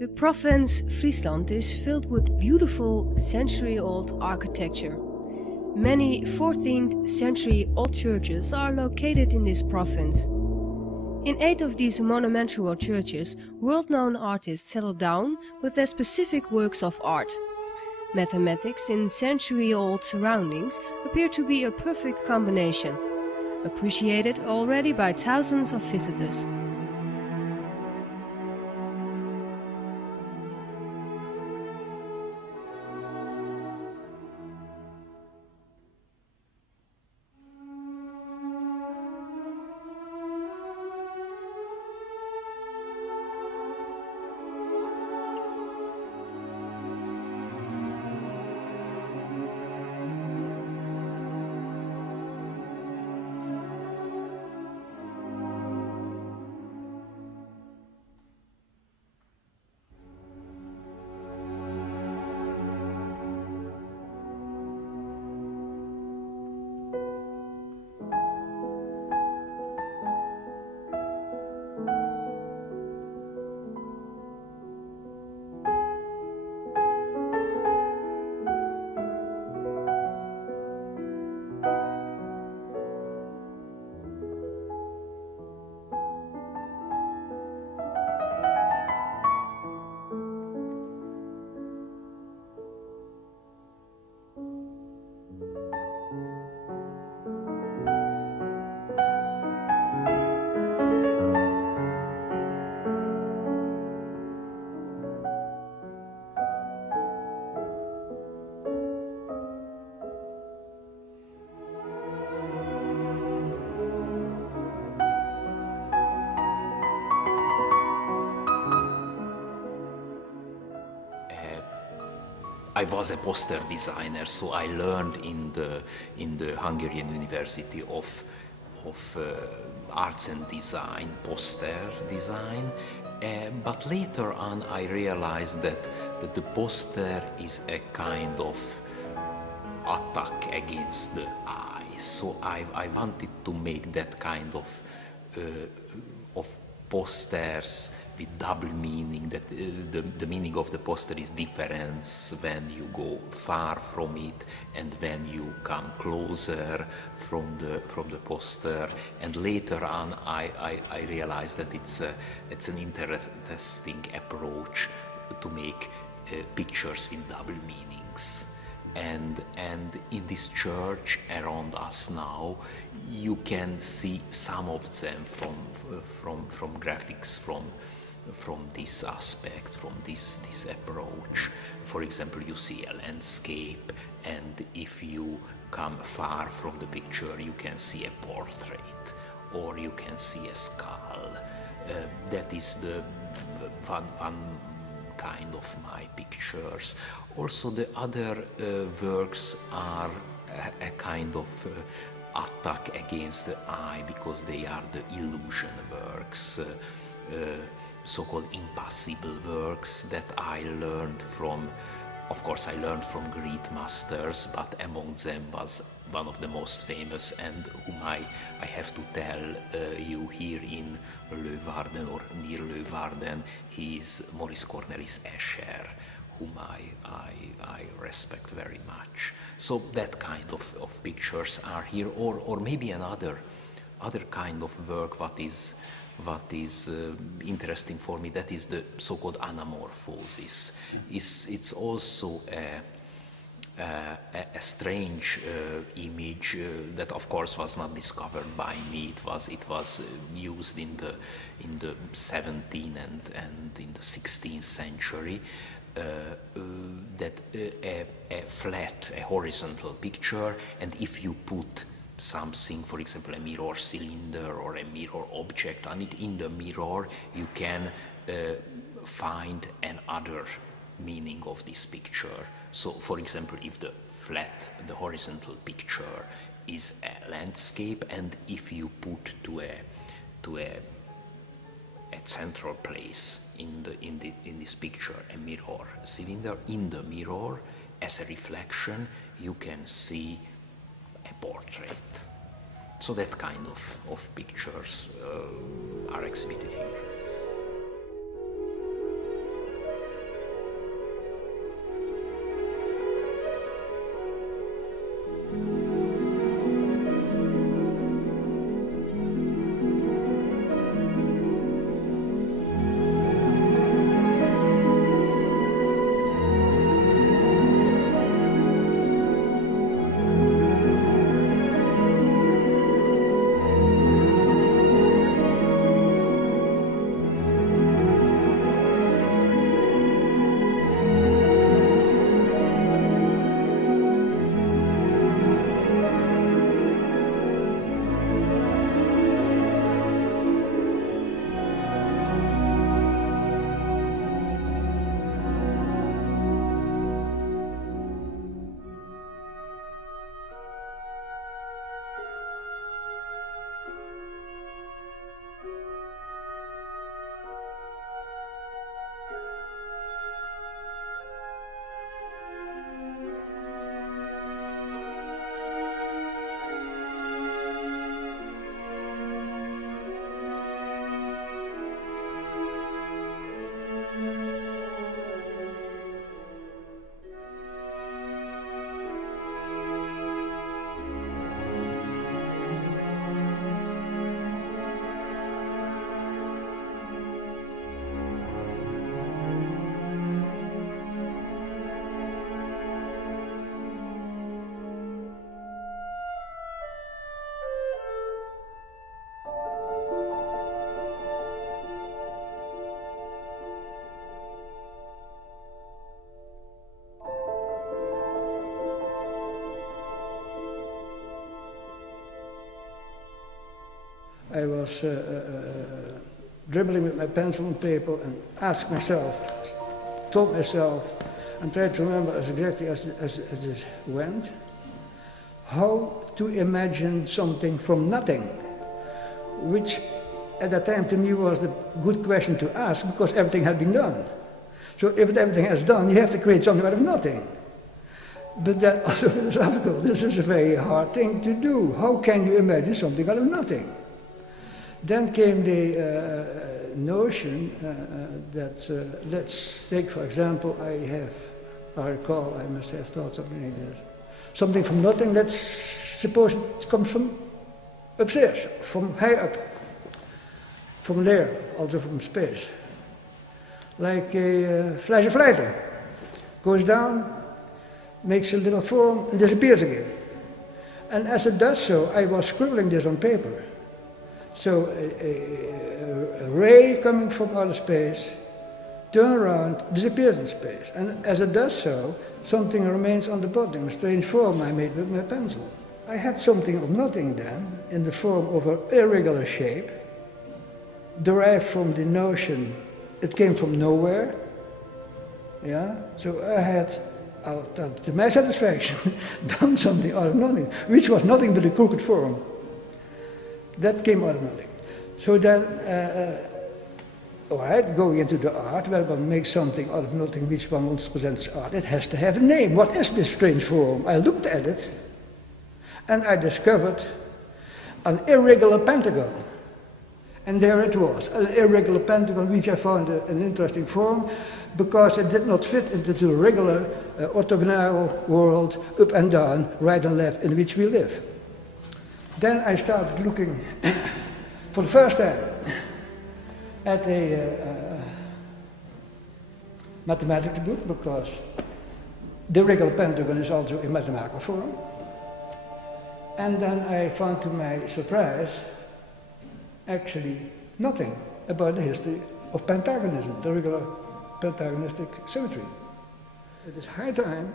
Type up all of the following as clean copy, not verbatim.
The province Friesland is filled with beautiful century-old architecture. Many 14th century old churches are located in this province. In 8 of these monumental churches, world-known artists settled down with their specific works of art. Mathematics in century-old surroundings appear to be a perfect combination, appreciated already by thousands of visitors. I was a poster designer, so I learned in the Hungarian University of Arts and Design, poster design. But later on, I realized that the poster is a kind of attack against the eye. So I wanted to make that kind of posters with double meaning, that the meaning of the poster is different when you go far from it and when you come closer from the poster. And later on I realized that it's an interesting approach to make pictures with double meanings. And in this church around us now, you can see some of them from graphics from this aspect, from this approach. For example, you see a landscape, and if you come far from the picture, you can see a portrait, or you can see a skull. That is the one kind of my pictures. Also, the other works are a kind of attack against the eye, because they are the illusion works, so-called impossible works that I learned from, of course I learned from Greek masters, but among them was one of the most famous, and whom I have to tell you here in Leeuwarden or near Leeuwarden. He is Maurice Cornelis Escher, whom I respect very much. So that kind of pictures are here, or maybe another kind of work what is interesting for me, that is the so-called anamorphosis. It's also a strange image that of course was not discovered by me. It was used in the 17th and in the 16th century. That a flat, a horizontal picture, and if you put something, for example a mirror cylinder or a mirror object on it, in the mirror you can find another meaning of this picture. So for example, if the horizontal picture is a landscape, and if you put to a central place in this picture a mirror cylinder, in the mirror as a reflection you can see a portrait. So that kind of pictures are exhibited here. I was dribbling with my pencil and paper and asked myself, told myself, and tried to remember as exactly as it went, how to imagine something from nothing, which at that time to me was the good question to ask, because everything had been done. So if everything is done, you have to create something out of nothing. But that's also philosophical. This is a very hard thing to do. How can you imagine something out of nothing? Then came the notion that, let's take for example, I recall, I must have thought something like this. Something from nothing, let's suppose it comes from upstairs, from high up, from there, also from space. Like a flash of light goes down, makes a little form and disappears again. And as it does so, I was scribbling this on paper. So a ray coming from outer space, turns around, disappears in space. And as it does so, something remains on the bottom, a strange form I made with my pencil. I had something of nothing then, in the form of an irregular shape, derived from the notion it came from nowhere. Yeah? So I had, to my satisfaction, done something out of nothing, which was nothing but a crooked form. That came out of nothing. So then, all right, going into the art, where one makes something out of nothing which one wants to present as art, it has to have a name. What is this strange form? I looked at it, and I discovered an irregular pentagon. And there it was, an irregular pentagon, which I found an interesting form, because it did not fit into the regular orthogonal world, up and down, right and left, in which we live. Then I started looking for the first time at a mathematics book, because the regular pentagon is also a mathematical form. And then I found, to my surprise, actually nothing about the history of pentagonism, the regular pentagonistic symmetry. It is high time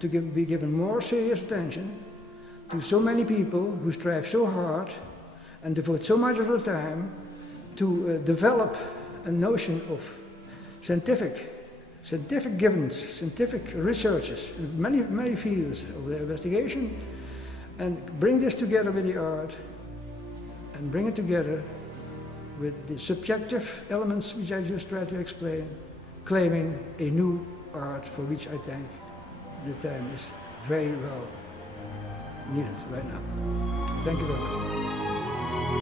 to be given more serious attention to so many people who strive so hard and devote so much of their time to develop a notion of scientific givens, scientific researches in many fields of their investigation, and bring this together with the art, and bring it together with the subjective elements which I just tried to explain, claiming a new art for which I think the time is very well needed right now. Thank you very much.